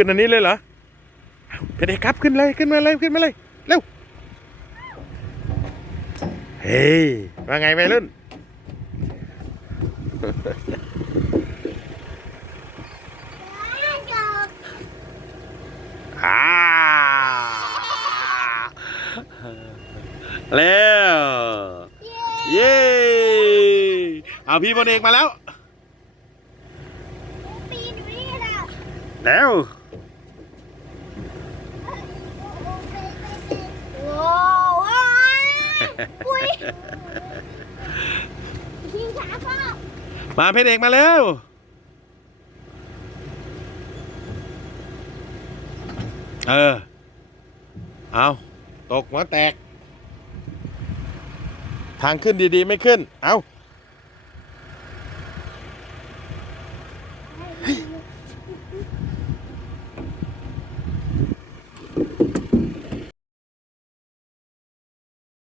ขึ้นอันนี้เลยเหรอเอาเพชรเอกครับขึ้นเลยขึ้นมาเลยขึ้นมาเลยเร็วเฮ้ยว่าไงวัยรุ่นอ่าเร็วเย้ เอาพี่บนเอกมาแล้ว ปีนอยู่นี่แหละ แล้วโว้ว้ายอุ้ยยิงขาพ่อมาเพชรเอกมาแล้วเออ เอาตกหัวแตก ทางขึ้นดีๆ ไม่ขึ้น เอา Mm-hmm.